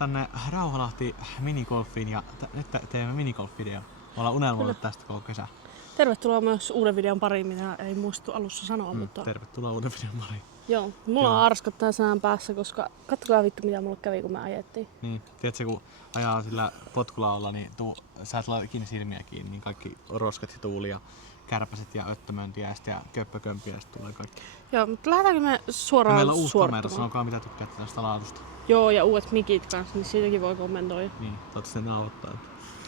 tänne Rauhalahti minigolfiin ja nyt teemme minigolf-videon. Ollaan unelmoinut tästä koko kesä. Tervetuloa myös uuden videon pariin, mitä ei muistu alussa sanoa, mutta... Tervetuloa uuden videon pariin. Joo, mulla on arskat tää sanan päässä, koska katsokaa vittu mitä mulle kävi kun me ajettiin. Niin, tiedätkö kun ajaa sillä potkulaalla, niin sä et laita kiinni silmiä kiinni, niin kaikki roskat ja tuuli ja kärpäset ja öttömöntiäiset ja köppökömpiä ja tulee kaikki. Joo, mutta lähdetäänkö me suoraan meillä on uusi kamera, suorittamaan? sanokaa mitä tykkäätte tästä laadusta. Joo, ja uudet mikit kanssa, niin siitäkin voi kommentoida. Niin, toivottavasti ne nauhoittaa.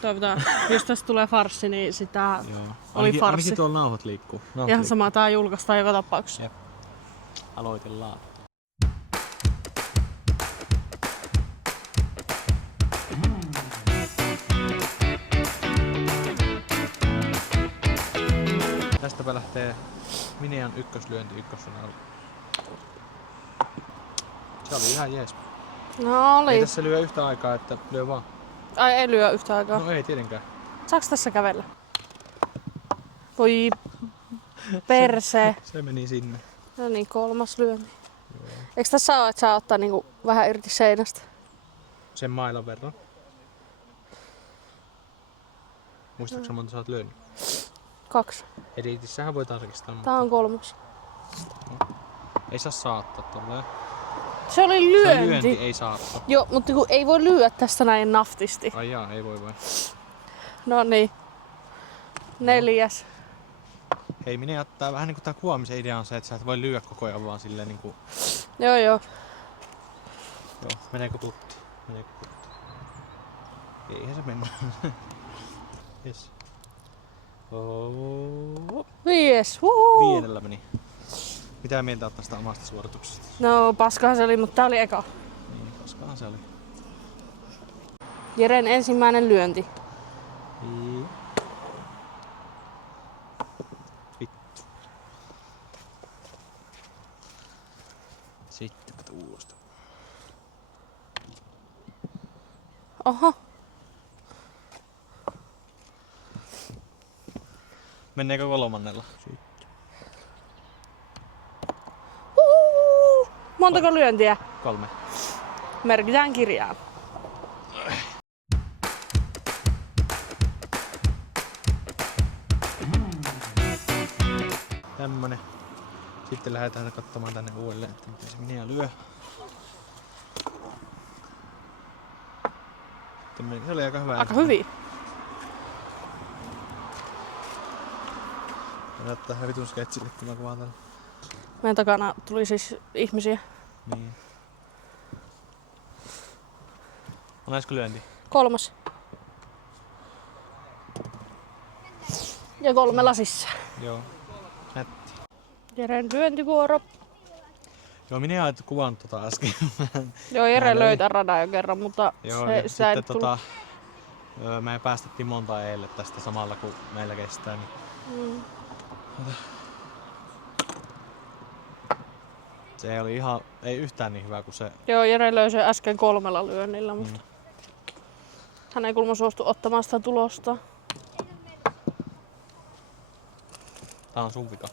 Toivotaan, jos tästä tulee farssi, niin sitä Joo. oli farssi. Ainakin tuolla nauhat liikkuu. Ihan sama, tää julkaistaan joka tapauksessa. Jep. Aloitellaan. Tästäpä lähtee Minean ykköslyönti ykkösfinaalilla. Se oli ihan jees. No oli. Ei tässä lyö yhtä aikaa, että lyö vaan. Ai ei lyö yhtä aikaa. No ei tietenkään. Saaks tässä kävellä? Voi perse. Se meni sinne. No niin, kolmas lyönti. Joo. Eiks tässä oo, että saa ottaa niinku vähän irti seinästä? Sen mailan verran. Muistatko monta sä oot lyönyt? 2. Editissähän voi tarkistaa. Tää on 3. Ei saa saattaa tolleen. Se oli Se lyönti. lyönti ei saattaa. Joo, mutta kun ei voi lyödä tästä näin naftisti. Ai jaa, ei voi vai. No niin. 4. Hei, minä ottaa vähän niinku tää kuvaamisen idea on se, että sä et voi lyödä koko ajan vaan silleen niinku... Joo. Joo, meneekö tutti? Meneekö tutti? Eihän se mennä. Yes. Oh. 5. 5 meni. Mitä mieltä oot tästä omasta suorituksesta? No paskahan se oli, mutta tää oli eka. Niin, koskahan se oli. Jeren ensimmäinen lyönti. Vittu. Sitten kato uudestaan. Oho. Menneekö kolmannella? Montako lyöntiä? 3. Merkitään kirjaan. Tämmönen. Sitten lähdetään katsomaan tänne uudelleen, että miten se Minea lyö. Se oli aika hyvä. Aika hyvin. Näyttää ihan vitun sketsille, kun mä kuvaan tällä. Meidän takana tuli siis ihmisiä. Niin. Olisiko lyönti? 3. Ja 3 lasissa. Joo. Nätti. Jeren lyöntivuoro. Joo, minä en kuvannut tota äsken. Joo, Jere löi tän radan jo kerran, mutta Joo, se, ja sitä ei sitten tullut. me päästettiin monta eilen tästä samalla kun meillä kestää. Niin se oli ihan, ei yhtään niin hyvä kuin se. Joo, Jere löi sen äsken 3 lyönnillä, mutta hän ei kuulemma suostu ottamaan sitä tulosta. Tää on sun vika.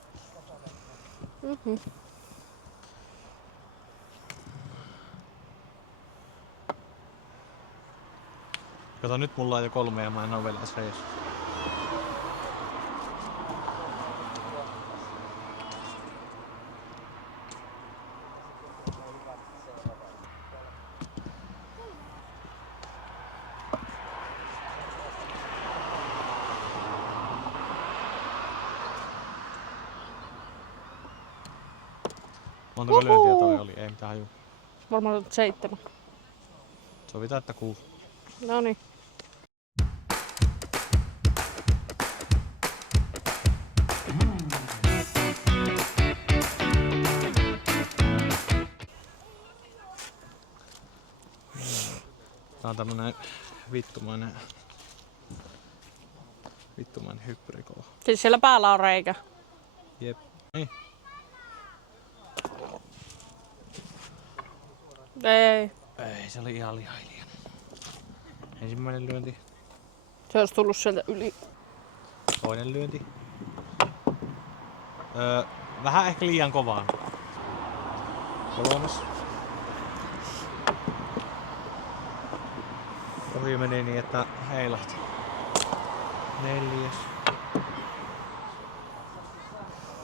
Kato, nyt mulla on jo 3 ja mä en oo vielä edes reissu. Montako lyöntiä toi oli? Ei mitään haju. Varmaan 7. Sovitaan, että 6. Noniin. Tää on tämmönen vittumainen hyppyrikova. Siis siellä päällä on reikä. Jep. Niin. Ei. Ei, se oli ihan lihailijan. Ensimmäinen lyönti. Se olisi tullut sieltä yli. Toinen lyönti. Vähän ehkä liian kovaa. Kolmas. Ohi meni niin, että heilahti. 4.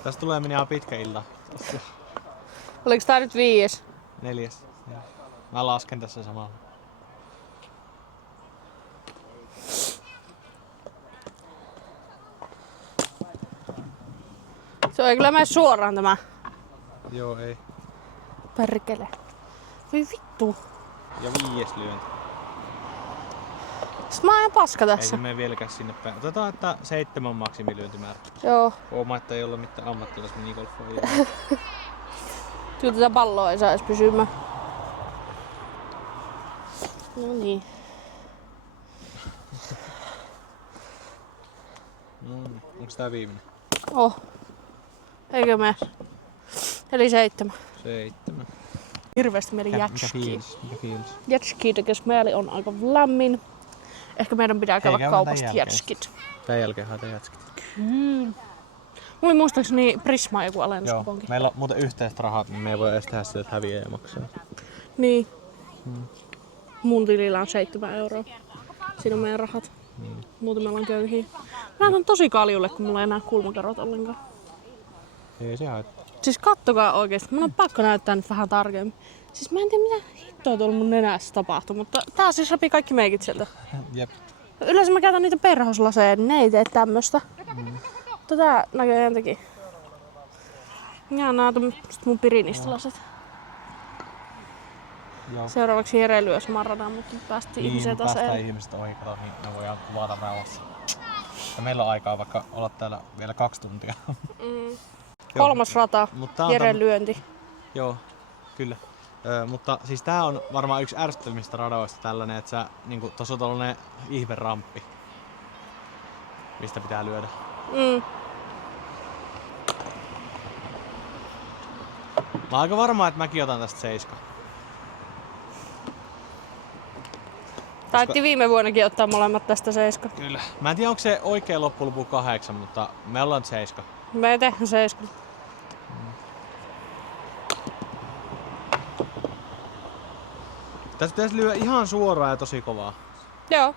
Tästä tulee minä pitkä ilta. Oliko tää nyt 5? 4. Mä lasken tässä samalla. Se ei kyllä mene suoraan tämä. Joo, ei. Perkele. Voi vittu. Ja 5. lyönti. Mä oon paska tässä. Eikä mene vieläkään sinne päin. Otetaan, että 7 maksimilyöntimäärä. Joo. Huomaa, että ei olla mitään ammattilais minigolfia. Kyllä tätä palloa ei saa edes pysymään. No niin. Onks tää viimeinen? Oh. Eikö mene? Eli 7. 7. Hirveästi mieli Mikä jätskiin. fiilis? Mikä fiilis? Jetski tekes mieli on aika lämmin. Ehkä meidän pitää käydä käydään kaupasta tän jälkeen. jetskit. Tän jälkeen haetaan jätskit. Kyllä. Mulla oli muistaakseni Prisma joku Joo. alennuskuponki. Meillä on muuten yhteiset rahat, niin me ei voi edes tehdä sitä, että häviää ja maksaa. Niin. Mun tilillä on 7 euroa. Siinä on meidän rahat. Muuten me ollaan köyhiä. Mä näytän tosi kaljulle, kun mulla ei enää kulmakarvat ollenkaan. Ei se haittaa. Siis kattokaa oikeesti. Mun on pakko näyttää nyt vähän tarkemmin. Siis mä en tiedä mitä hittoa tuolla mun nenässä tapahtuu, mutta tää siis repii kaikki meikit sieltä. Jep. Yleensä mä käytän niitä perhoslaseja, niin ne ei tee tämmöstä. Mutta tää näköjään teki. Ja nää on mun pirinistä laset. Joo. Seuraavaksi Jere lyö saman radan, mutta päästiin ihmiset päästään aseen. ihmiset ohi, kato, niin me voidaan kuvata rauhassa. Ja meillä on aikaa vaikka olla täällä vielä 2 tuntia. Kolmas rata, Mut tää on Jeren lyönti. Joo, kyllä. Mutta siis tää on varmaan yksi ärsyttävimmistä radoista tällainen, että sä, niinku, tossa on tollanen ihmeramppi, mistä pitää lyödä. Mä oon aika varma, että mäkin otan tästä 7. Taittiin viime vuonnakin ottaa molemmat tästä 7. Kyllä. Mä en tiedä, onko se oikein loppujen lopuksi 8, mutta me ollaan nyt 7. Me ei tehdä 7. Tässä pitäisi lyödä ihan suoraan ja tosi kovaa. Joo.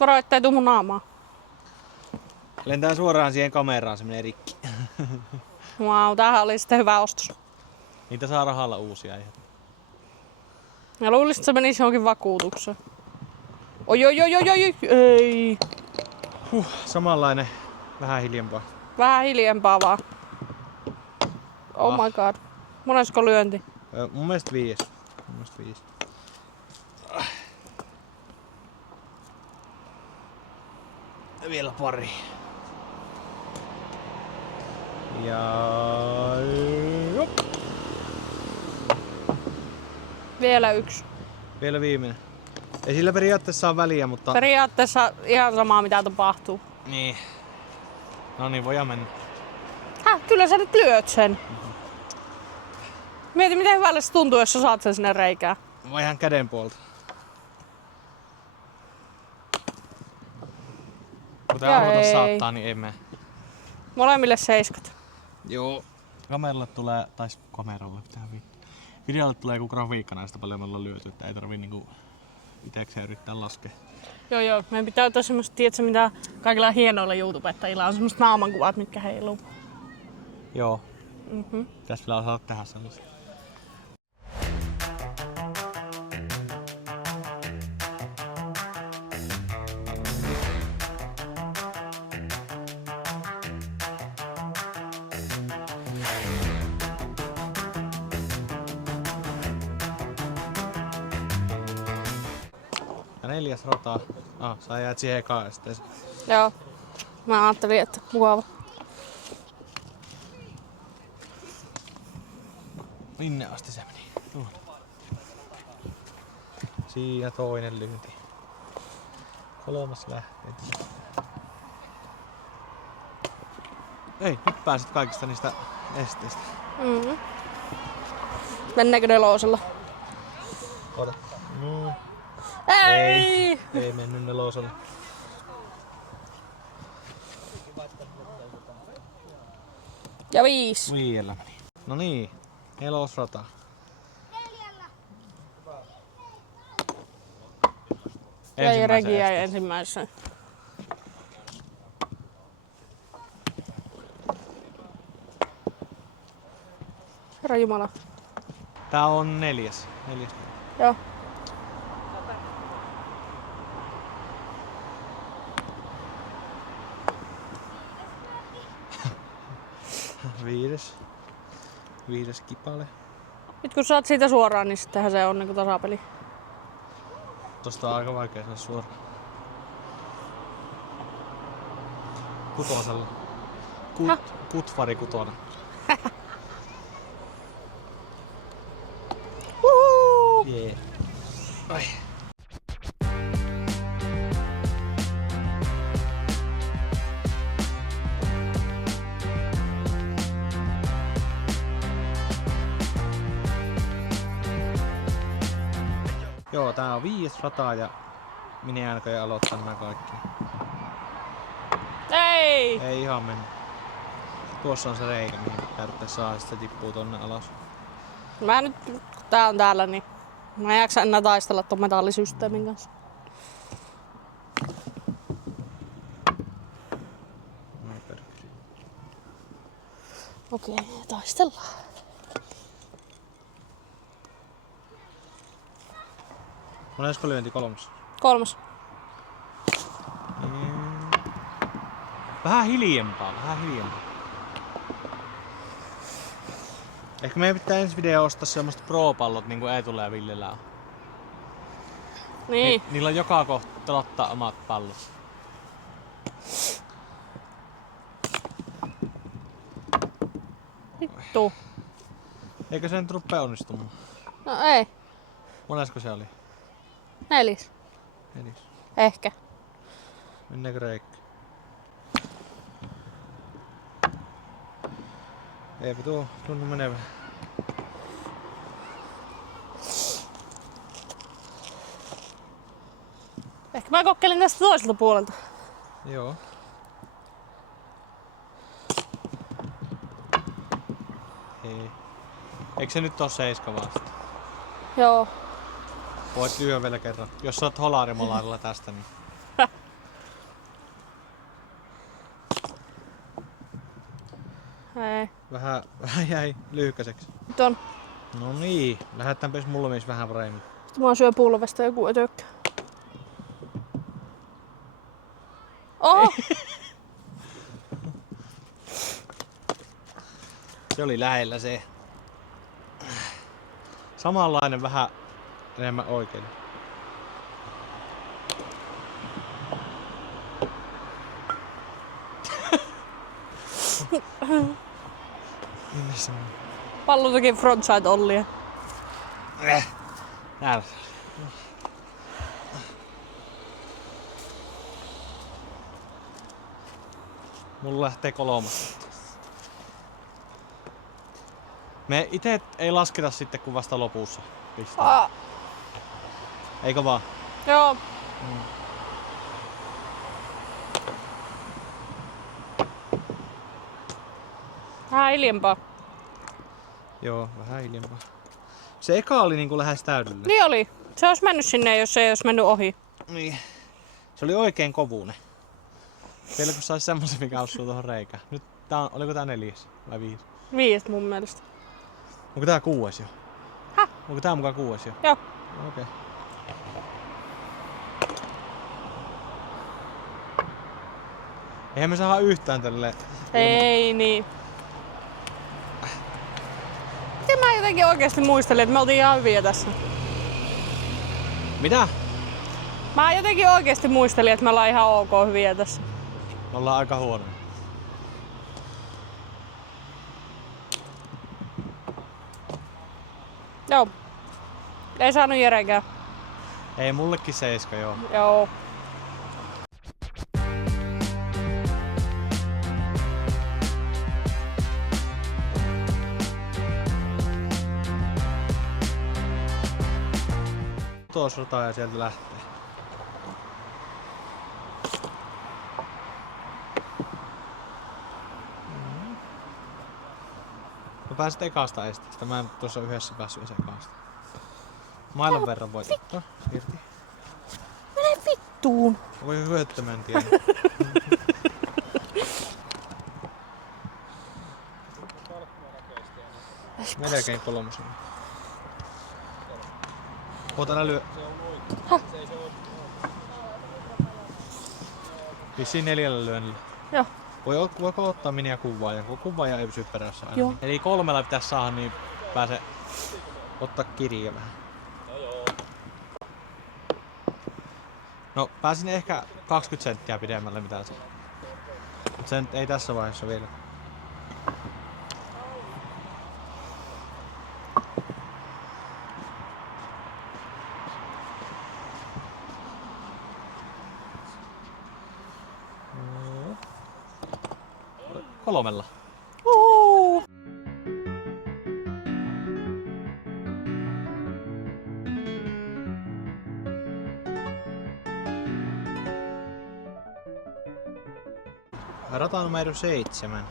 Varo, ettei tuu mun naamaa. Lentää suoraan siihen kameraan, se menee rikki. Wow, tämähän oli sitten hyvä ostos. Niitä saa rahalla uusia ihan. Ja luulisin, että se menisi johonkin vakuutukseen. Oi, ei. Samanlainen, vähän hiljempaa. Vähän hiljempaa vaan. Oh my god. Monesko lyönti? Mun mielestä 5. Vielä pari. Ja... Vielä 1. Vielä viimeinen. Ei sillä periaatteessa ole väliä, mutta... Periaatteessa ihan samaa mitä tapahtuu. Niin. No niin, voidaan mennä. Kyllä sä nyt lyöt sen. Mieti miten hyvälle se tuntuu, jos sä saat sen sinne reikään. Ihan käden puolta. Kun tää arvota saattaa, niin ei mene. Molemmille 7. Joo. Kameralle tulee, videolle tulee joku grafiikka näistä paljon me ollaan lyöty, että ei tarvii niinku itekseen yrittää laskea. Joo. Meidän pitää ottaa semmoista, tiedätkö mitä kaikilla hienoilla YouTubettajilla on semmoista naamankuvat, mitkä heiluu. Joo. Pitäis vielä osata tehdä sellaisia. Ja 4. rata. Sä jäät siihen ekaan ja sitten... Joo. Mä ajattelin, että mukava. Minne asti se meni? Tuohon. Siinä toinen lyynti. 3. lähtee. Ei, nyt pääsit kaikista niistä esteistä. Mennäänkö 4? Ota. Ei! Ei mennyt 4. Ja 5. 5 meni. No niin, 4. rata. Ei, Regi jäi esteessä. ensimmäisessä. Herra Jumala. Tää on neljäs. Joo. Viides kipale. Nyt kun saat siitä suoraan, niin sittenhän se on niinku tasapeli. Tosta on aika vaikea saada suoraan. Kutosella. Kutvari kutonen. Uhuu! Jee. Ai. Joo, tää on 5 rataa ja minä en näköjään aloittaa nämä kaikki. Ei! Ei ihan mennyt. Tuossa on se reikä, mihin periaatteessa saa, sitten se tippuu tonne alas. Mä nyt, kun tää on täällä, niin mä en jaksa enää taistella ton metallisysteemin kanssa. No perkele. Okei, taistellaan. Monesko lyönti 3? 3. Vähän hiljempaa. Ehkä meidän pitää ensi video ostaa semmoset pro-pallot niinku Eetulla ja Villellä on. Niin. Niillä on joka kohta ottaa omat pallot. Vittu. Eikö se nyt rupea onnistumaan? No ei. Monesko se oli? 4. 4. Ehkä. Mennäänkö reikki? Eipä tunnu menevän. Ehkä mä kokeilin tästä toiselta puolelta. Joo. Ei. Eikö se nyt oo 7 vasta? Joo. Voit lyö vielä kerran. Jos sä oot holarimolaarilla tästä, niin... Ei. Vähän jäi lyhkäiseksi. Nyt on. No niin, lähdetäänpäs mulla myös vähän paremmin. Mua syö pulvesta joku ötökkä. Oho! Se oli lähellä se. Samanlainen vähän enemmän oikein. Minne se on? Pallo teki frontside ollia. Täällä. Mulla lähtee 3. Me ite ei lasketa sitten kun vasta lopussa pistää. Eikö vaan? Joo. Vähän hiljempaa. Joo, vähän hiljempaa. Se eka oli niinku lähes täydellinen. Niin oli. Se olisi mennyt sinne, jos se ei olisi mennyt ohi. Niin. Se oli oikein kovunen. Vielä kun sais semmosen, mikä osuu tuohon reikään. Nyt oliko tää 4 vai 5? 5 mun mielestä. Onko tää 6 jo? Häh? Onko tää mukaan 6 jo? Joo. Okei. Eihän me saada yhtään tälleen. Ei niin. Miten mä jotenkin oikeesti muistelin, että me oltiin ihan hyviä tässä. Mitä? Mä jotenkin oikeesti muistelin, että me ollaan ihan ok hyviä tässä. Me ollaan aika huonoja. Joo. Ei saanut Jerekään. Ei mullekin 7 joo. Joo. Tuossa ja sieltä lähtee. Mä pääsit ekasta esteestä. Mä en tuossa yhdessä päässyt ekasta. Mailan verran voit ottaa irti. Mene vittuun. Voi hyöttämään tiedä. Melkein 3. Oota älä lyö. Vissiin 4 lyönnillä. Joo. Voiko ottaa miniä kuvaajan, kun kuvaaja ei pysy perässä aina. Joo. Eli 3 pitäisi saada, niin pääsee ottaa kirja vähän. No pääsin ehkä 20 senttiä pidemmälle mitä se. Mut se ei tässä vaiheessa vielä. Kolmella. Rata numero 7.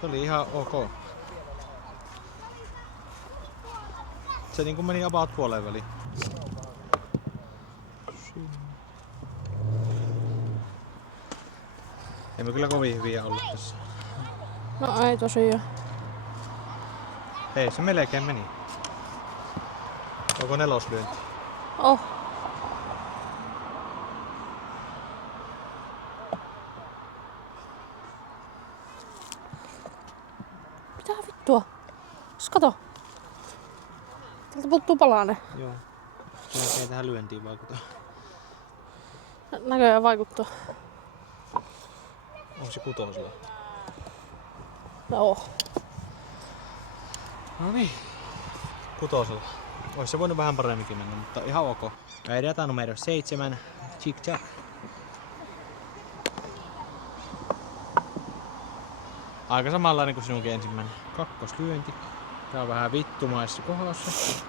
Se oli ihan ok. Se niinku meni about puoleen väliin. Emme kyllä kovin hyviä ollut tässä. No ei tosiaan. Hei, se melkein meni. Onko 4 lyönti? Oh. Mitä vittua? Kato. Täältä puuttuu palanen. Joo. Se ei tähän lyöntiin vaikuta. Näköjään vaikuttaa. Onko se 6? Joo. No niin. 6. Ois se voinut vähän paremminkin mennä, mutta ihan ok. Ja rata numero 7. Chick Jack. Aika samanlainen kuin sinunkin ensimmäinen. 2. lyönti. Tää on vähän vittumaisessa kohdassa.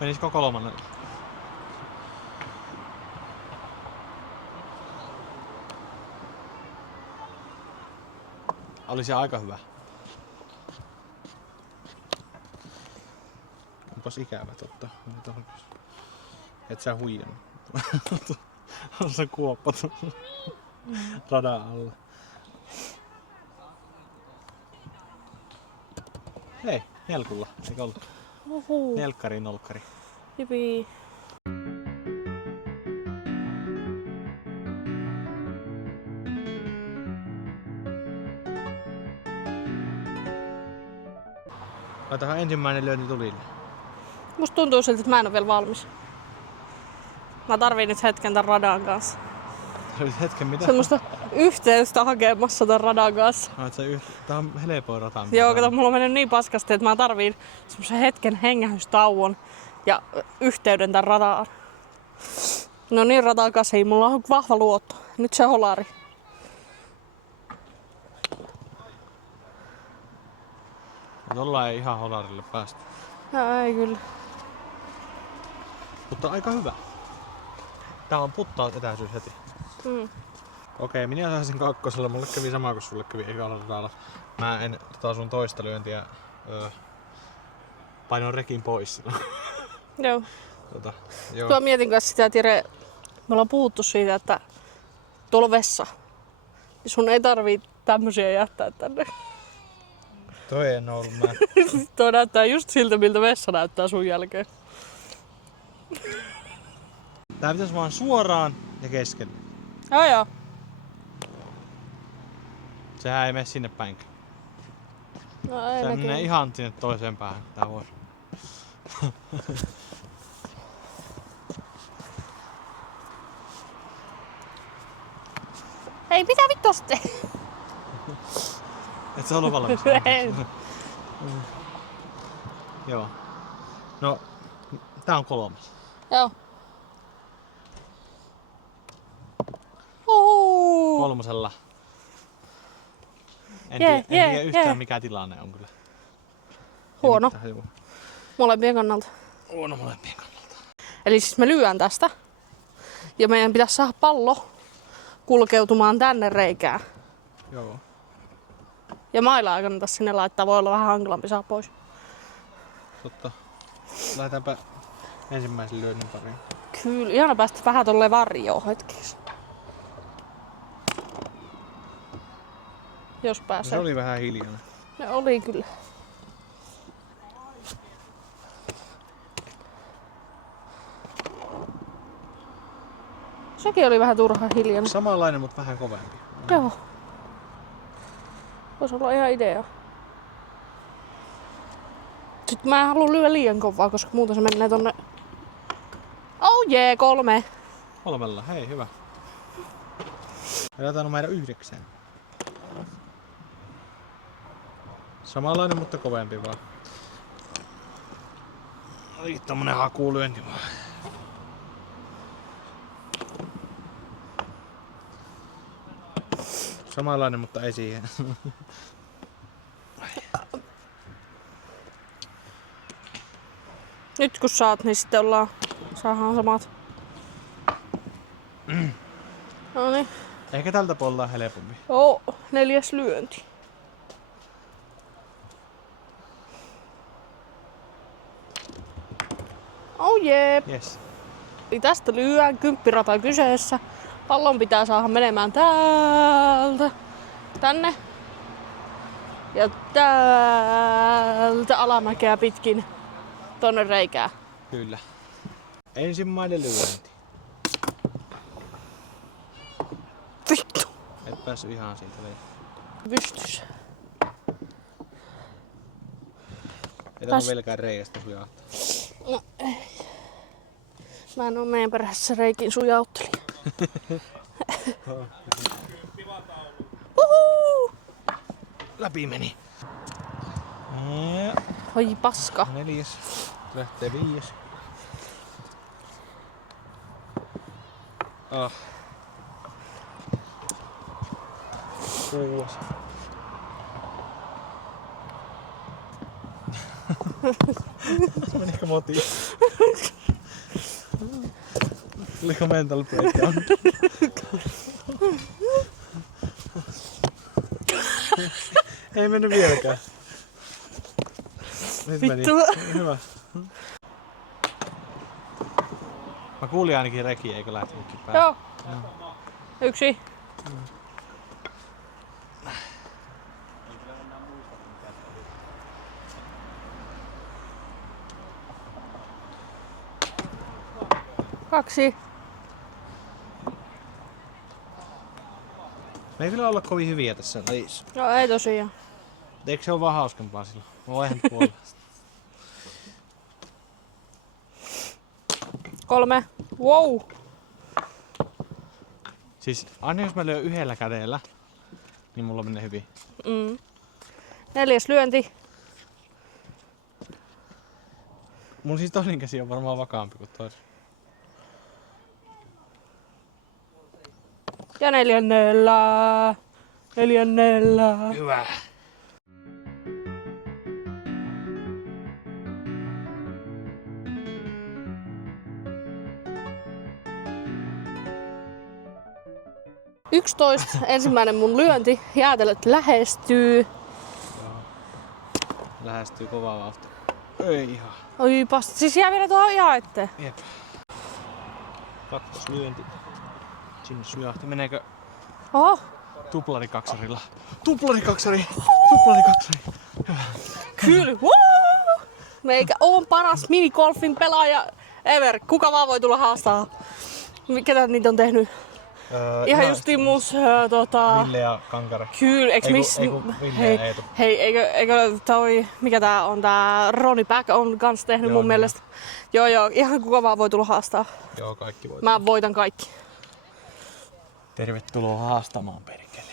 Menisikö 3? Oli se aika hyvä. Onpas ikävä totta. Et sä huijannut. On se kuoppa radan alla. Hei, nelkulla. Eikö ollut? Uhu. Nelkkari, nolkkari. Jipii. Laitahan ensimmäinen lyönti tulille. Musta tuntuu siltä, että mä en ole vielä valmis. Mä tarviin nyt hetken tän radan kanssa. Olit hetken mitä? Semmoista yhteystä hakemassa tän radan kanssa. Tää on helpoin rata. Joo, kato, mulla on mennyt niin paskasti, että mä tarviin semmoisen hetken hengähdystauon ja yhteyden tän radaan. No niin, radan kanssa, mulla on vahva luotto. Nyt se holari. Jollain ei ihan holarille päästy. Ei kyllä. Mutta aika hyvä. Tää on puttaat etäisyys heti. Okei, minä saisin 2. Mulle kävi sama kuin sulle kävi ekalla radalla. Mä en sun toista lyöntiä painoin rekin pois. Joo. Joo. Tuo mietin kanssa sitä, että Jere, me ollaan puhuttu siitä, että tuolla on vessa. Sun ei tarvii tämmösiä jättää tänne. Toi en oo ollut mä. Tuo näyttää just siltä, miltä vessa näyttää sun jälkeen. Tää pitäis vaan suoraan ja keskelle. Joo. Sehän ei mene sinne päinkään. No ei Se menee ihan sinne toiseen päähän. Tää voi. Hei, mitä vittua sitten? Et sä ollut valmis? En. Joo. No, tää on 3. Joo. 3. En tiedä yhtään mikä tilanne on kyllä. Huono. Molempien kannalta. Huono molempien kannalta. Eli siis me lyön tästä. Ja meidän pitäisi saada pallo kulkeutumaan tänne reikään. Joo. Ja maila ei kannata sinne laittaa, voi olla vähän hankalampi saa pois. Lähdetäänpä ensimmäisen lyönnin pariin. Kyllä, ihana päästä vähän tolleen varjoon hetkeksi. Jos pääsee. Se oli vähän hiljainen. Ne oli kyllä. Sekin oli vähän turha hiljainen. Samanlainen, mutta vähän kovempi. Joo. Voisi olla ihan idea. Sitten mä en halua lyödä liian kovaa, koska muuten se menee tonne... Oh jee, 3. 3, hei hyvä. Otetaan numero 9. Samanlainen, mutta kovempi vaan. Oli tommonen hakulyönti vaan. Samanlainen, mutta ei siihen. Nyt kun saat, niin sitten saadaan samat. Noniin. Ehkä tältä puolella on helpompi. Joo, 4. lyönti. Oh jee. Yes. Eli tästä lyön, 10 rata kyseessä. Pallon pitää saada menemään täältä tänne. Ja täältä alamäkeä pitkin tonne reikään. Kyllä. Ensimmäinen lyönti. Vittu. Et päässyt ihan siitä Pystys. Ei tämä vieläkään reiästä sujahtaa. No ei. Mä en oo meidän perässä reikin sujauttelija. Uhu! Läpi meni. Oi paska. 4. Lähtee 5. Ah. 6. Se menikö motiin? Tuliko mental breakdown? Ei mennyt vieläkään. Nyt meni. Vittu. Hyvä. Mä kuulin ainakin rekiä, eikö lähtenytkin päälle? Joo. 1. Kaksi. Me ei kyllä olla kovin hyviä tässä lajissa. Joo, ei tosiaan. Eikö se ole vaan hauskempaa silloin? Mä vaihan puolella. 3. Wow. Siis aina jos mä lyön yhdellä kädellä, niin mulla menee hyvin. 4. lyönti. Mun siis toinen käsi on varmaan vakaampi kuin toinen. Ja 4. 4. Hyvä. Ensimmäinen mun lyönti. Jäätelöt lähestyy. Lähestyy kovaa vauhtia. Ei ihan. Oi pasta. Siis jää vielä tuohon ihan eteen. Jep. 2. lyönti. Sinne sujahti. Meneekö Oho. tuplarikaksarilla? Tuplarikaksari! Tuplarikaksari! Kyllä. Woo! Meikä on paras minigolfin pelaaja ever. Kuka vaan voi tulla haastaa. Ketä niitä on tehnyt? Ihan justiin mus Ville ja Kankare. Kyllä, eiks Ville ja Eetu. Hei, eikö toi, mikä tää on, tää Ronnie Back on kans tehnyt Joo, mun mielestä. Joo, ihan kuka vaan voi tulla haastaa. Joo, kaikki voi. Mä voitan kaikki. Tervetuloa haastamaan perkele.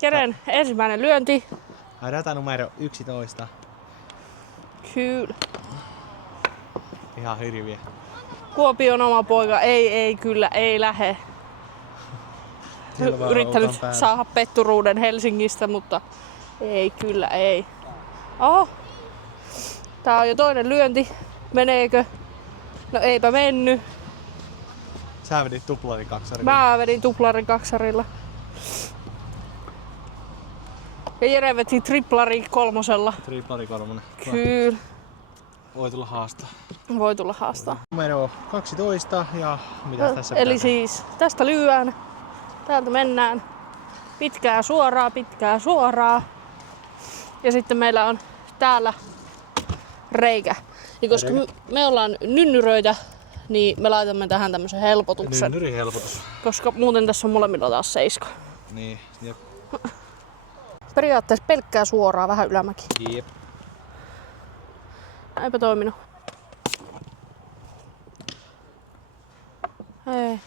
Kenen ensimmäinen lyönti? Rata numero 11. Kyllä. Ihan hirviä. Kuopion oma poika, ei kyllä, ei lähe. Yrittänyt saada petturuuden Helsingistä, mutta ei kyllä, ei. Oho. Tää on jo toinen lyönti. Meneekö? No eipä mennyt. Sä vedit tuplarikaksarilla. Mä vedin tuplarikaksarilla. Ja Jere veti triplari 3. Triplari 3. Kyllä. Voi tulla haastaa. Voi tulla haastaa. Numero 12 ja mitä tässä Eli pitää siis tästä lyödään. Täältä mennään. Pitkää suoraa. Ja sitten meillä on täällä reikä. Ja koska me ollaan nynnyröitä, niin me laitamme tähän tämmösen helpotuksen. Nynnyrihelpotus. Koska muuten tässä on molemmilla taas 7. Niin, jep. Periaatteessa pelkkää suoraa, vähän ylämäki. Jep. Eipä toiminut. Ei.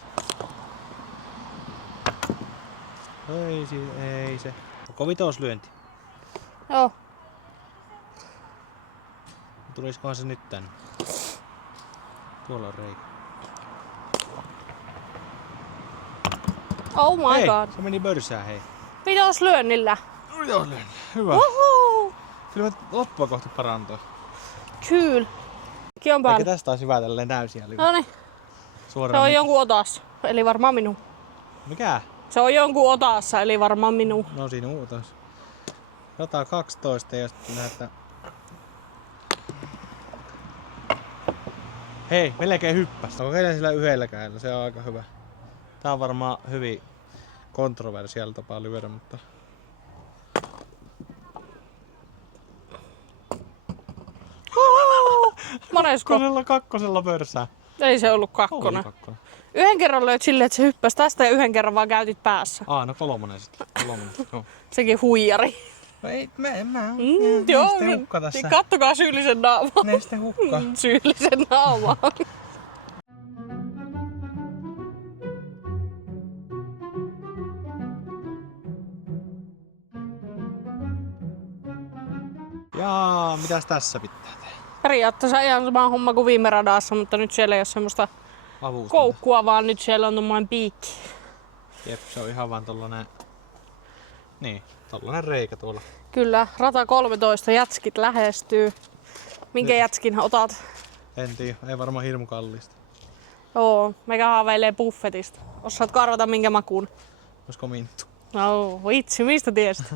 Ei se. Onko vitoslyönti? Joo. Tulisikohan se nyt tänne? Tuolla on reikä. Oh my hei, god. Se meni börsään, hei. Vitoslyönnillä. Vitoslyönti. Hyvä. Uhu. Kyllä me loppua kohti parantua. Kyllä. Ki on päällä. Eikä tästä olisi hyvä tälleen täysiä lyö. Noniin. Se Suoraan. on jonkun otassa, eli varmaan minun. Mikä? Se on jonkun otassa, eli varmaan minun. No siinä uutos. 112 ja sitten lähdetään. Hei, melkein hyppäs. Kokeillaan sillä yhdellä kädellä, se on aika hyvä. Tää on varmaan hyvin kontroversiaali tapa lyödä, mutta... Monesko? Kakkosella pörsää. Ei se ollut 2. Oli 2. Yhden kerran löit silleen, että se hyppäsi tästä ja yhden kerran vaan käytit päässä. No 3 sitten. 3. Joo. Sekin huijari. No ei, mä Joo, sitten hukka tässä. kattokaa syyllisen naamaa. Ne sitten hukka. Syyllisen naamaa. Jaa, mitäs tässä pitää tehdä? Periaatteessa ihan sama homma kuin viime radassa, mutta nyt siellä ei ole semmoista Avusta. koukkua, vaan nyt siellä on tommoinen piikki. Jep, se on ihan vaan tollanen... Niin, tollanen reikä tuolla. Kyllä, rata 13, jatskit lähestyy. Minkä jätskin otat? En tiedä, ei varmaan hirmu kallista. Joo, meikä haaveilee buffetista. Osaatko arvata minkä makuun? Olisiko minttu? No, vitsi, mistä tiesit?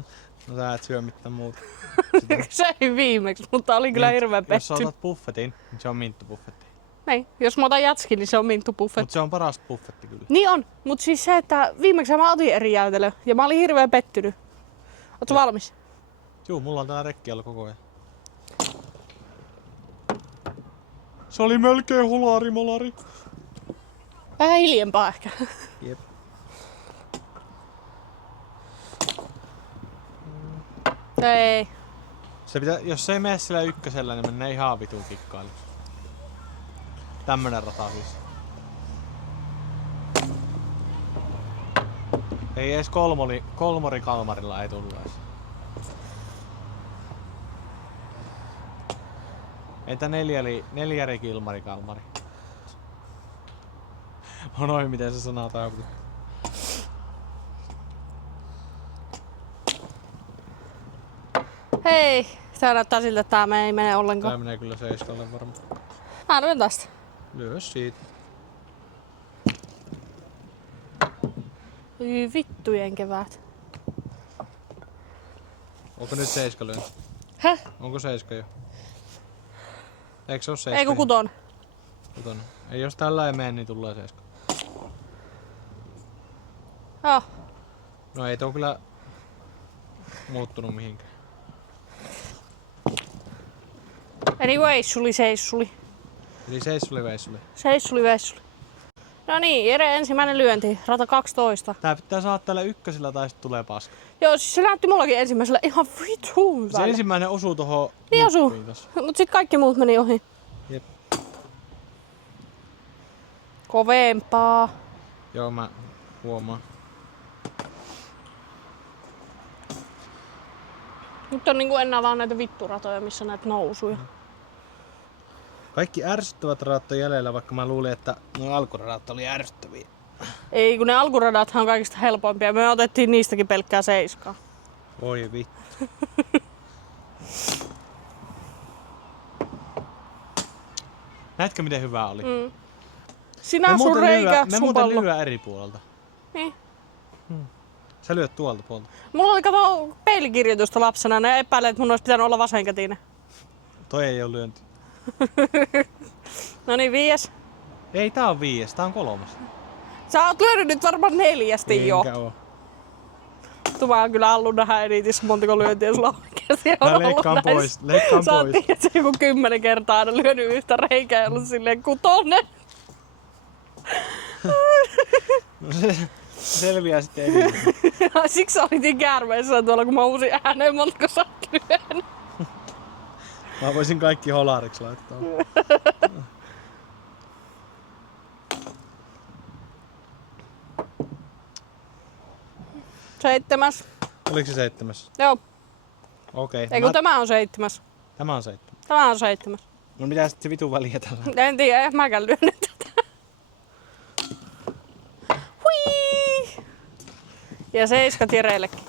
No sä et syö mitään muuta. Söin viimeksi, mutta oli kyllä hirveän Jos sä pettynyt. otat buffetin, niin se on minttubuffetti. Ei, jos mä otan jatskin, niin se on minttu buffet. Mut se on paras buffetti kyllä. Niin on, mutta siis se, että viimeksi mä otin eri jäätelö ja mä olin hirveän pettynyt. Ootko valmis? Juu, mulla on täällä rekki alla koko ajan. Se oli melkein hularimolari. Vähän hiljempaa ehkä. Jep. Ei. Se pitää, jos se ei mene sillä ykkösellä, niin menee ihan vitun kikkailu. Tämmönen rata siis. Ei edes kolmori kalmarilla ei tullu edes. Entä neljäri kilmari kalmari? On noin miten se sana taukuu. Hei, tää näyttää siltä, että tää ei mene ollenkaan. Tää menee kyllä seiskalle varmaan. Mä lyön tästä. Lyö siitä. Hyi vittujen kevät. Onko nyt seiska lyönti? Häh? Onko seiska jo? Eikö se oo seiska? Ei kun 6. Kutonen. Ei jos tällä ei mene, niin tulee seiska. Joo. No ei tuo kyllä muuttunut mihinkään. Anyway, seissuli. Eli seissuli veissuli. Seissuli. No niin, Jere ensimmäinen lyönti, rata 12. Tää pitää saada tällä ykkösellä tai sit tulee paska. Joo, siis se näytti mullakin ensimmäisellä ihan vitun Se hyvälle. ensimmäinen osuu tohon Niin osuu, nippiin tossa. mut sit kaikki muut meni ohi. Jep. Kovempaa. Joo, mä huomaan. Nyt on niinku enää vaan näitä vitturatoja, missä näitä nousuja. Kaikki ärsyttävät radat on jäljellä, vaikka mä luulin, että nuo alkuradat oli ärsyttäviä. Ei, kun ne alkuradathan on kaikista helpoimpia. Me otettiin niistäkin pelkkää 7. Voi vittu. Näetkö miten hyvä oli? Sinä sun reikä, me sun muuten pallo. lyö eri puolelta. Niin. Sä lyöt tuolta puolta. Mulla oli kato peilikirjoitusta lapsena, ne epäilee, että mun olisi pitänyt olla vasenkätinen. Toi ei oo lyönti. No niin, 5. Ei, tää on 5, tää on 3. Sä oot lyönyt nyt varmaan 4 jo. Enkä oo. Mä oon kyllä halunnut nähdä editissä montako lyöntiä sulla oikeesti on Mä ollut leikkaan näissä. pois, leikkaan Sä oot pois. tiedät, joku 10 kertaa aina lyönyt yhtä reikää ja ollut silleen 6. No se selviää sitten editissä. Siksi sä olit niin käärmeessä tuolla, kun mä uusin ääneen montako sä oot lyönyt. Mä voisin kaikki holariksi laittaa. Seitsemäs. Oliko se 7? Joo. Okei. Ei kun tämä on 7. Tämä on 7. Tämä on 7. No mitä sitten se vitun väliä tällä? En tiedä, en mäkään lyönyt tätä. Hui! Ja 7 Jereillekin.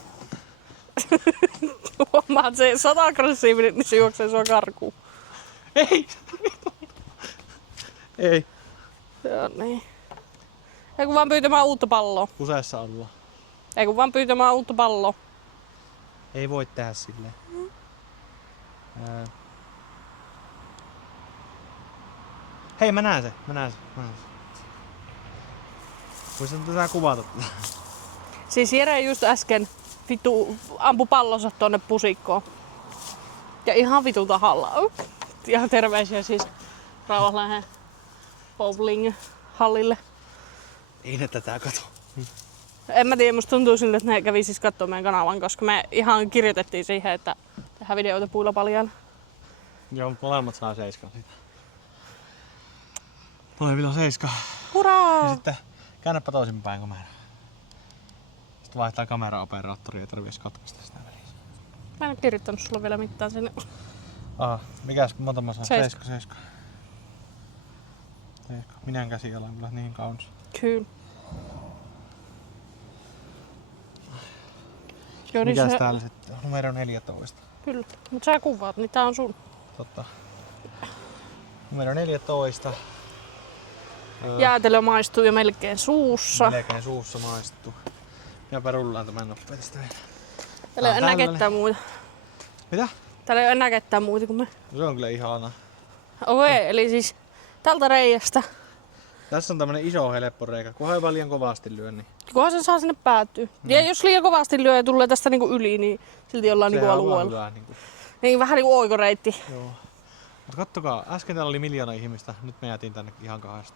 Huomaat, se 100 aggressiivinen, niin se juoksee sua karkuun. Ei! Ei. Joo niin. Ei kun vaan pyytämään uutta palloa. Kuseessa ollaan. Ei kun vaan pyytämään uutta palloa. Ei voi tehdä silleen. Hei, mä näen se. Voisin tätä kuvata. Siis Jere just äsken vittu ampu pallonsa tonne pusikkoon. Ja ihan vitu tahalla. Ihan terveisiä siis Rauhalahden bowling-hallille. Ei ne tätä kato. En mä tiedä, musta tuntuu siltä, että ne kävi siis kattoo meidän kanavan, koska me ihan kirjoitettiin siihen, että tehdään videoita puilla paljailla. Joo, mutta molemmat saa 7 siitä. Molemmilla on 7. Hurraa! Ja sitten käännäpä toisinpäin kamera. Sitten vaihtaa kameraoperaattoria, ei tarvitse katkaista sitä välissä. Mä en oo kirjoittanut sulla vielä mitään sinne. Aha, mikäs monta mä saan? 7. 7. Minän käsi on kyllä niin kaunis. Kyllä. Joo, niin Mikäs se... täällä sitten on? Numero 14. Kyllä, mut sä kuvaat, niin tää on sun. Totta. Numero 14. Jäätelö maistuu jo melkein suussa. Melkein suussa maistuu. Minäpä rullaan tämän nopeasti. Täällä ei ole enää ketään muuta. Mitä? Täällä ei ole enää ketään muuta kuin me. Se on kyllä ihana. Okei, eli siis tältä reiästä. Tässä on tämmönen iso helppo reikä. Kunhan ei vaan liian kovasti lyö, niin Kunhan se saa sinne päätyä. Ja jos liian kovasti lyö ja tulee tästä niinku yli, niin silti ollaan niinku sehän on alueella. hyvä. Niinku. Niin vähän niinku oikoreitti. Joo. Mut kattokaa, äsken täällä oli 1 000 000 ihmistä. Nyt me jäätiin tänne ihan 2.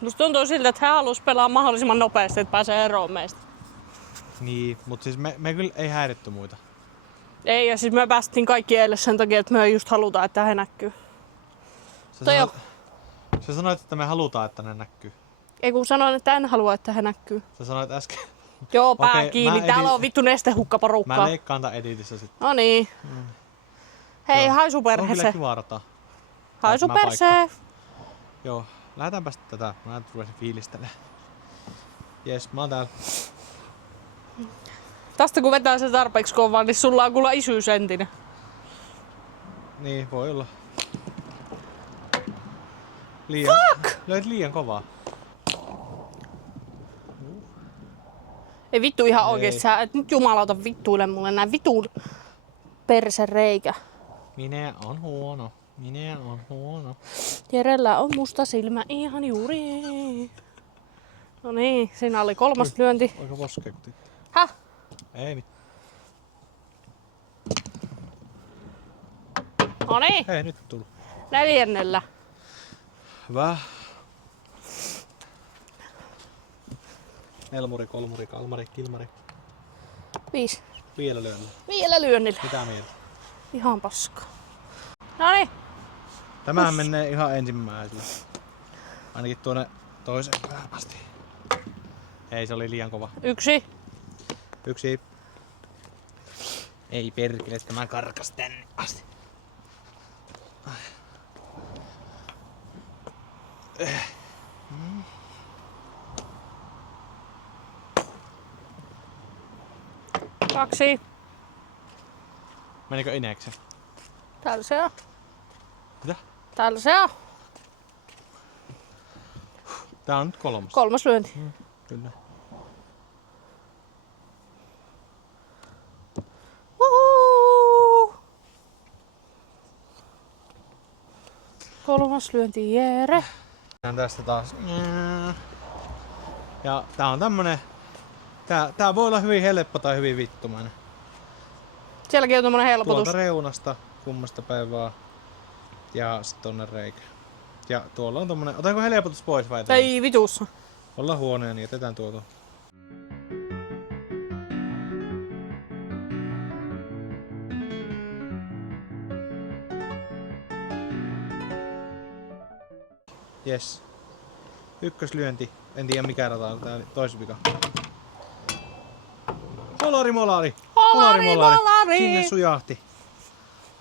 Musta tuntuu siltä, että hän halusi pelaa mahdollisimman nopeasti, että pääsee eroon meistä. Niin, mut siis me kyllä ei häiritty muita. Ei, ja siis me päästiin kaikki eilen sen takia, että me just halutaan, että he näkyy. Sä sanoit, että me halutaan, että ne näkyy. Ei kun sanoin, että en halua, että he näkyy. Sä sanoit äsken. Joo, pää Okei, kiinni. mä Täällä on vittu nestehukkaporukkaa. Mä leikkaan tän editissä sitten. No niin. Hei, Joo. haisu On kyllä perhese. kiva rata. Haisu Tämä persee. Joo, lähdetäänpä sitten tätä. Mä nyt ruvesin fiilistelemään. Jes, mä oon täällä. Tästä kun vetää se tarpeeksi kovaa, niin sulla on kuulla isyysentinen. Niin, voi olla. Liian. Fuck! Löit liian kovaa. Ei vittu ihan Ei. oikeesti, sä et nyt jumalauta vittuille mulle nää vitun persereikä. Minä on huono. Minä on huono. Jerellä on musta silmä ihan juuri. No niin, siinä oli 3. lyönti. Voiko poskea kun tyttö? Häh? Ei mitään. No niin, Hei, nyt tullut. 4. Hyvä. Nelmuri, kolmuri, kalmari, kilmari. 5. Vielä lyöllä. Vielä lyönnillä. Mitä mieltä? Ihan paska. No niin, Tämähän menee ihan ensimmäisellä. Ainakin tuonne toiseen päähän asti. Ei, se oli liian kova. 1. Yksi. Ei perkele, että mä karkas tänne asti. Kaksi. Menikö ineksen? Täällä se on. Mitä? Täällä se on. Tää on nyt 3. 3. lyönti. Kyllä. Kolmas lyönti, Jere. Mennään tästä taas. Ja tää on tämmönen... Tää voi olla hyvin helppo tai hyvin vittumainen. Sielläkin on tommonen helpotus. Tuolta reunasta kummasta päivää. Ja sit tonne reikä. Ja tuolla on tommonen... Otanko helpotus pois vai? Ei vitussa. Ollaan huoneen, niin jätetään tuota. Jes. Ykköslyönti. En tiedä mikä rata on tää toisvika. Holari molari! Holari molari! Sinne sujahti.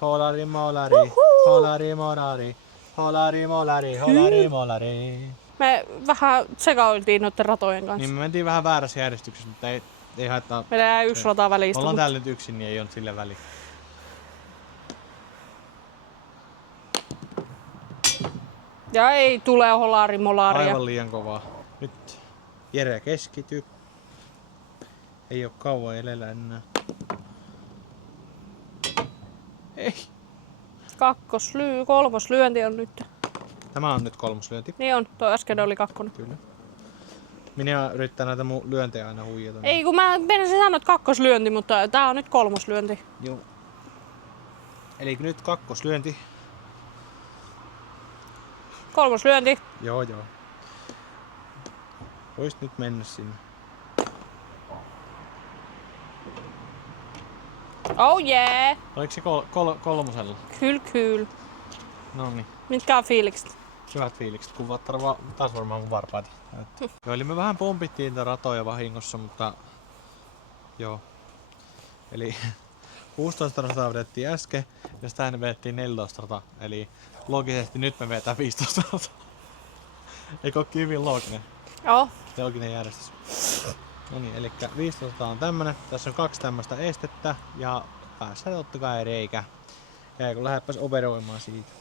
Holari molari. Holari molari. Holari molari. Holari molari. Me vähän sekailtiin noiden ratojen kanssa. Niin me mentiin vähän väärässä järjestyksessä, mutta ei haittaa. Meillä jää yksi rata välistä. Ollaan täällä nyt yksin, niin ei ole sille väliä. Ja ei tule holari molaria. Aivan liian kovaa. Nyt Jere keskity. Ei oo kauan elellä enää. Ei. Kolmos lyönti on nyt. Tämä on nyt kolmoslyönti. Niin on, tuo äsken oli kakkonen. Kyllä. Minä yrittää näitä mun lyöntejä aina huijata. Ei kun mä menisin sanoa kakkoslyönti, mutta tää on nyt kolmoslyönti. Joo. Eli nyt kakkoslyönti. Kolmoslyönti. Joo. Vois nyt mennä sinne. Oh yeah! Oliko se kolmosella? Kyllä. Noniin. Mitkä on fiilikset? Hyvät fiilikset, kun taas varmaan mun varpaita. Joo, eli me vähän pompittiin niitä ratoja vahingossa, mutta joo. Eli 16 rataa vedettiin äsken ja sitä ennen vedettiin 14 rataa. Eli loogisesti nyt me vedetään 15 rataa. Eikö ookin hyvin looginen? Joo. Looginen järjestys. No niin, eli 15 rataa on tämmönen. Tässä on 2 tämmöstä estettä ja päässä totta kai reikä. Ja kun lähdepäs operoimaan siitä.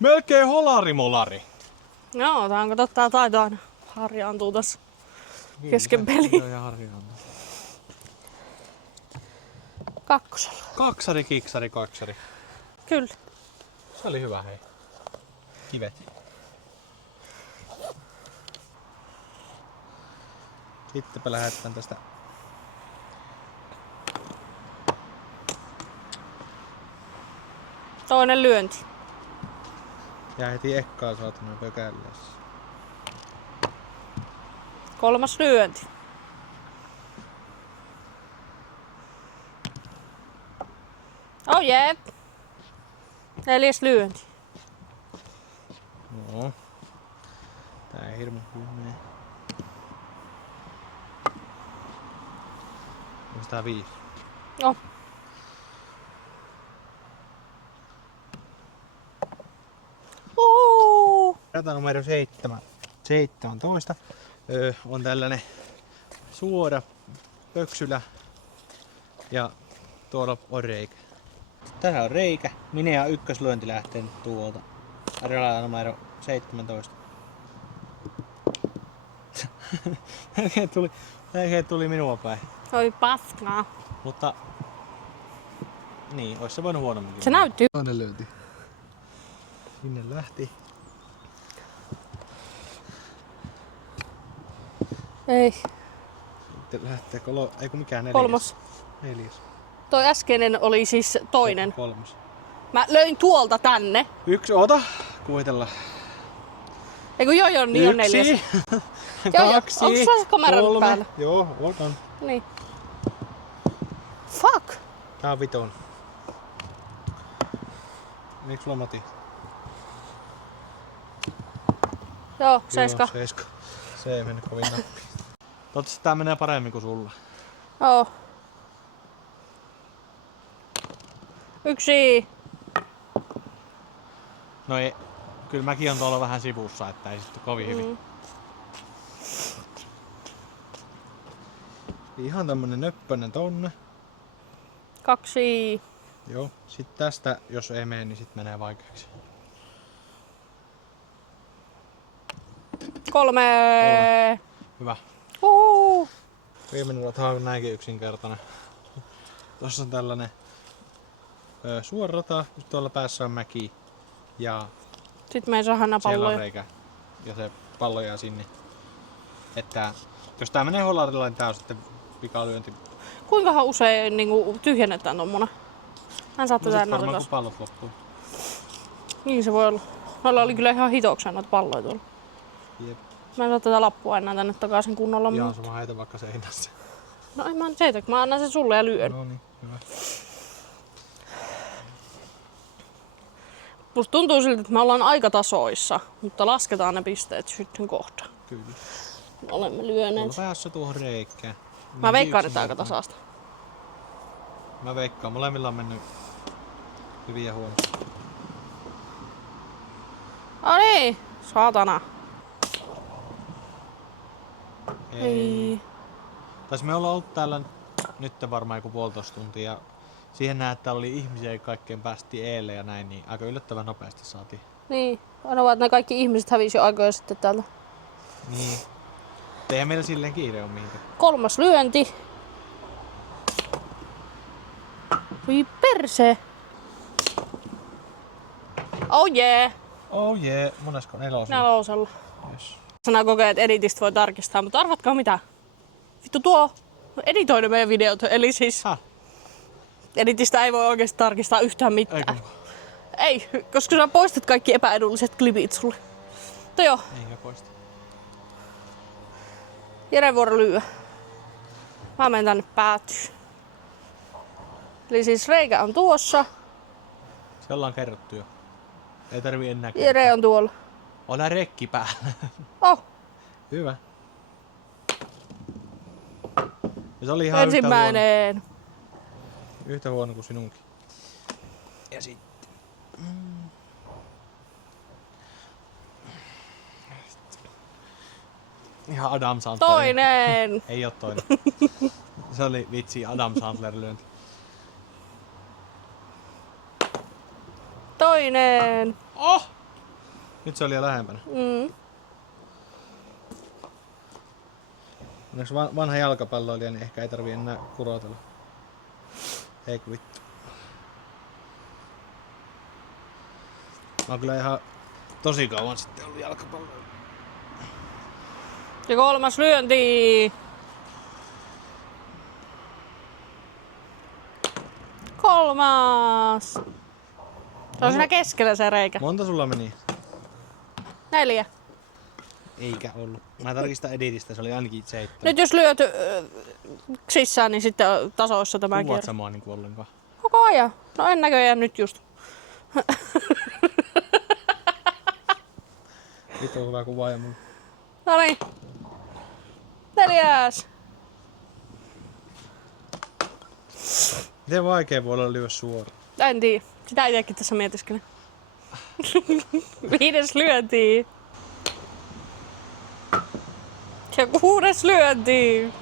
Melkein holarimolari. Joo, tää on kato, taito aina harjaantuu tässä kesken peli. Ja harjaantuu. Kakkosella. Kaksari, kiksari, kaksari. Kyllä. Se oli hyvä, hei. Kivet. Sittenpä lähdetään tästä. Toinen lyönti. Ja heti ekkaa saatana pökällessä. Kolmas lyönti. Oh yeah. Neljäs lyönti. No. Tää ei hirmu hyvin mene. Onko tää 5? Oh. Rata numero 17 on tällainen suora pöksylä ja tuolla on reikä. Tässä on reikä. Minä ykköslyönti lähtee nyt tuolta. Rata numero 17. Melkein tuli minua päin. Oi paskaa. Mutta niin, ois se voinut huonomminkin. Se näytti. Toinen lyönti. Sinne lähti. Ei. Sitten lähtee eiku mikään 4. Kolmos. 4. Toi äskeinen oli siis toinen. 3. Mä löin tuolta tänne. 1, ota. Kuvitella. Eiku joo, niin on 4. 1, Joo, 2, onks sulla se kamera nyt 3. päällä? Joo, on. Niin. Fuck! Tää on 5. Eikö sulla Mati? Joo, 7. 7. Se ei mennyt kovin nappiin. Toivottavasti tää menee paremmin kuin sulla. Joo. 1. No ei. Kyllä mäkin on tuolla vähän sivussa, että ei sitten kovin hyvin. Ihan tämmönen nöppönen tonne. 2. Joo. Sitten tästä, jos ei mene, niin sit menee vaikeaksi. 3. Hyvä. Uhu. Viimeinen rata on näinkin yksinkertainen. Tuossa on tällainen suora rata, tuolla päässä on mäki ja Sitten me ei saa siellä on palloja. reikä ja se pallo jää sinne. Että jos tää menee hollarilla, niin tää on sitten pikalyönti. Kuinkahan usein niinku tyhjennetään tommonen? Hän saa No tätä sit varmaan näitä kun pallot loppuu. Niin se voi olla. Noilla oli kyllä ihan hitoksia noita palloja tuolla. Jep. Mä en saa tätä lappua enää tänne takaisin kunnolla. Jaa, mä heitän vaikka seinässä. No en mä nyt heitä, mä annan sen sulle ja lyön. No niin, hyvä. Musta tuntuu siltä, että me ollaan aika tasoissa, mutta lasketaan ne pisteet sitten kohta. Kyllä. Me olemme lyöneet. Tuolla päässä tuohon reikään. Mä veikkaan, että aika tasaista. Mä veikkaan, molemmilla on mennyt hyviä huonoja. No niin, saatana. Ei. Tais me ollaan ollut täällä nyt varmaan joku 1,5 tuntia. Ja siihen näet, että oli ihmisiä ja kaikkeen päästiin eelle ja näin, niin aika yllättävän nopeasti saatiin. Niin, aina vaan, että ne kaikki ihmiset hävisi jo aikoja sitten täältä. Niin. Eihän meillä silleen kiire on mihinkään. 3. lyönti. Voi perse. Oh yeah. Oh jee, monesko 4? 4. Yes. Sanaa kokee, että editistä voi tarkistaa, mutta arvatkaa mitä? Vittu tuo editoinut meidän videot, eli siis editistä ei voi oikeasti tarkistaa yhtään mitään. Ei, koska sä poistat kaikki epäedulliset klipit sulle. Mutta joo, Eikä poista. Jere vuoro lyö. Mä menen tänne päätyyn. Eli siis reikä on tuossa, Se ollaan kerrottu jo. Ei tarvii enää Jere on tuolla. Ollaan rekki päällä. Oh, Hyvä. Ja se oli ihan ensimmäinen. yhtä huono kuin sinunkin. Ja sitten. Ihan Adam Sandler. Toinen. Ei oo toinen. Se oli vitsi Adam Sandler lyönti. Toinen. Oh! Nyt se oli jo lähempänä. Onneksi vanha jalkapalloilija, niin ehkä ei tarvii enää kurotella. Ei kun vittu. Mä oon kyllä ihan tosi kauan sitten ollut jalkapalloilija. Ja 3. lyönti. 3. Se on siinä keskellä se reikä. Monta sulla meni? 4. Eikä ollut. Mä tarkistan editistä, se oli ainakin 7. Nyt jos lyöt sisään, niin sitten on tasoissa tämä Kuvaat kierre. samaa niinku ollenkaan. Koko ajan. No en näköjään nyt just. Vittu on hyvä kuvaaja mulla. Noniin. 4. Miten vaikea voi olla lyö suoraan? En tiedä. Sitä itsekin tässä mietiskelen. 5. lyönti. Ja 6. lyönti.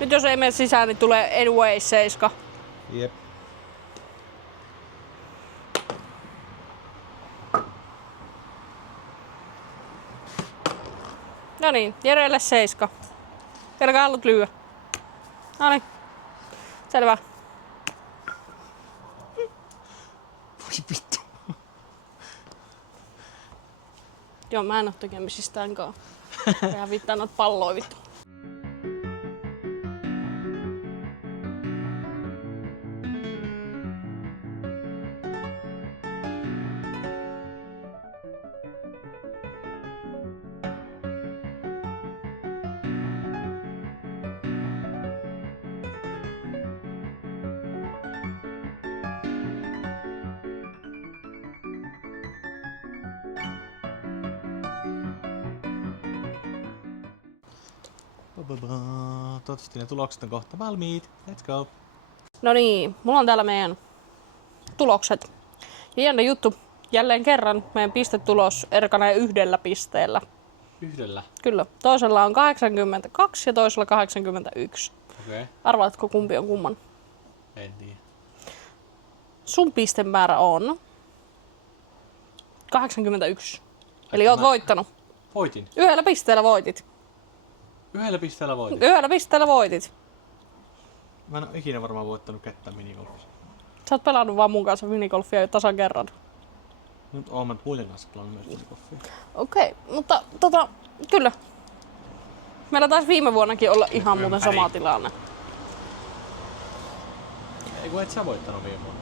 Nyt jos ei mene sisään, niin tulee anyway 7. Jep. No niin, Jerelle 7. Kerran haluat lyö. Noniin. Selvä. Voi vittu. Joo, mä en oo tekemisistään kaa. Tehdään vittaa noita palloja vittu. Toivottavasti ne tulokset on kohta valmiit. Let's go. No niin, mulla on täällä meidän tulokset. Ja jännä juttu, jälleen kerran meidän pistetulos erkanee 1 pisteellä. 1. Kyllä, toisella on 82 ja toisella 81. Okei. Arvaatko kumpi on kumman? En tiedä. Sun pistemäärä on 81. Eli oot voittanut. Voitin. 1 pisteellä voitit. 1 pisteellä voitin. 1 pisteellä voitit. Mä en oo ikinä varmaan voittanut kättä minigolfissa. Sä oot pelannut vaan mun kanssa minigolfia tasan kerran. Nyt oon mä muiden kanssa pelannut myös minigolfia. Okei, mutta kyllä. Meillä taisi viime vuonnakin olla ihan muuten sama tilanne. Ei kun et sä voittanut viime vuonna.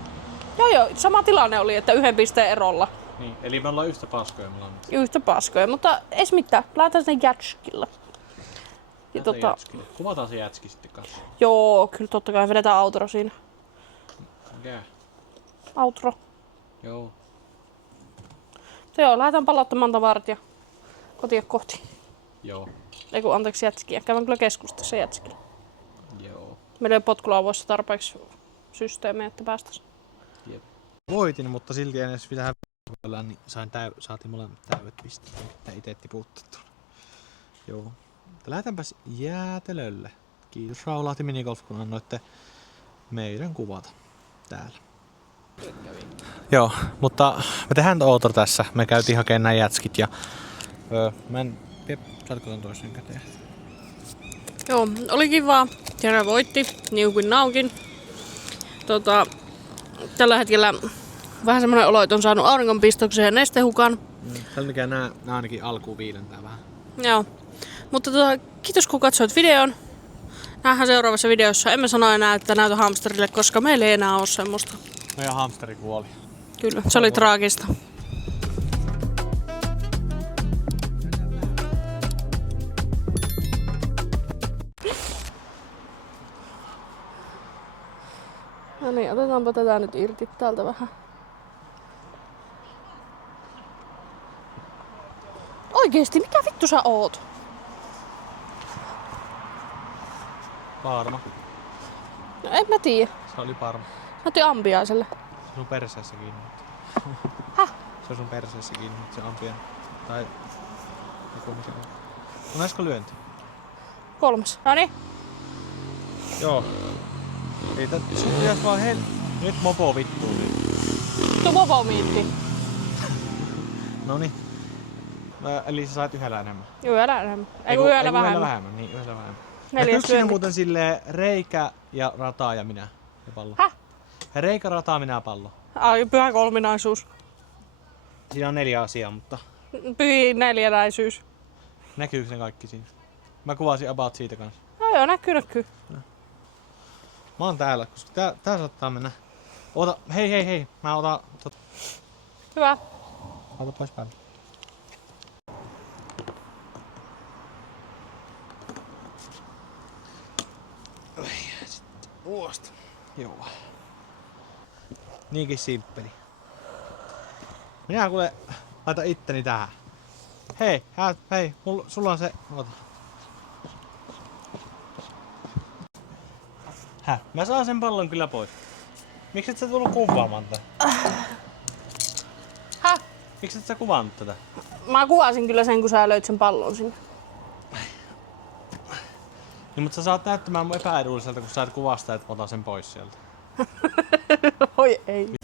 Joo, sama tilanne oli, että 1 pisteen erolla. Niin, eli me ollaan yhtä paskoja molemmat. Yhtä paskoja, mutta ei mitään. Lähdetään sinne jätskillä. Ja Kuvataan se jätski sitten kanssa. Joo, kyllä totta kai vedetään outro siinä. Mikä? Outro. Joo. Joo, lähdetään palauttamaan tavarat ja kotia kohti. Joo. Ei kun anteeksi jätskiä. Käydään kyllä keskustassa jätskillä. Joo. Meillä ei potkulauvoissa tarpeeksi systeemiä, että päästäisiin. Jep. Voitin, mutta silti en edes mitään niin saatiin molemmat täydet pisteet. Mitä ite tiputtaa tuolla. Joo. Lähdetäänpäs jäätelölle. Kiitos Raulahti Minigolf, kun annoitte meidän kuvata täällä. Joo, mutta me tehdään outro tässä. Me käytiin hakemaan nämä jätskit ja mä en tiedä, saatko ton toisen käteen. Joo, oli kivaa. Jere voitti, niukin naukin. Tällä hetkellä vähän semmoinen olo, että on saanut auringonpistoksen ja nestehukan. Tällä mikä nää ainakin alkuun viilentää vähän. Joo. Mutta kiitos kun katsoit videon. Nähdään seuraavassa videossa. Emme sano enää, että näytä hamsterille, koska meillä ei enää ole semmoista. Meidän hamsteri kuoli. Kyllä, se oli traagista. No niin, otetaanpa tätä nyt irti täältä vähän. Oikeesti, mikä vittu sä oot? Parma. No en mä tiedä. Se oli parma. Mä otin ampiaiselle. Se on sun perseessä kiinni. Häh? Se on sun perseessä kiinni, se ampia. Tai joku mikä on. Olisiko lyönti? 3. Noniin. Joo. Ei sun pitäis vaan nyt mopo vittuu nyt. Tuo mopomiitti. Noniin. Eli sä sait yhdellä enemmän. Yöllä enemmän. Ei kun yöllä vähemmän. Niin, yhdellä vähemmän. 4 Yksinä lyönti. muuten silleen Reikä ja Rata ja minä. Ja pallo. Häh? Reikä, Rata, minä, pallo. Ai, pyhä kolminaisuus. Siinä on 4 asiaa, mutta Pyhi neljänäisyys. näkyykö ne kaikki siinä? Mä kuvasin about siitä kanssa. No joo, näkyy. Mä oon täällä, koska tää saattaa mennä. Oota, hei. Mä otan Hyvä. Ota pois päälle. Sitten uosta. Joo. Niinkin simppeli. Minä kuule laitan itteni tähän. Hei, sulla on se. Ota. Häh? Mä saan sen pallon kyllä pois. Miksi et sä tullut kuvaamaan tätä? Häh? Miksi et sä kuvannut tätä? Mä kuvasin kyllä sen, kun sä löit sen pallon sinne. Niin, mutta sä saat näyttämään mun epäedulliselta, kun sä et kuvasta, että ota sen pois sieltä. Oi ei.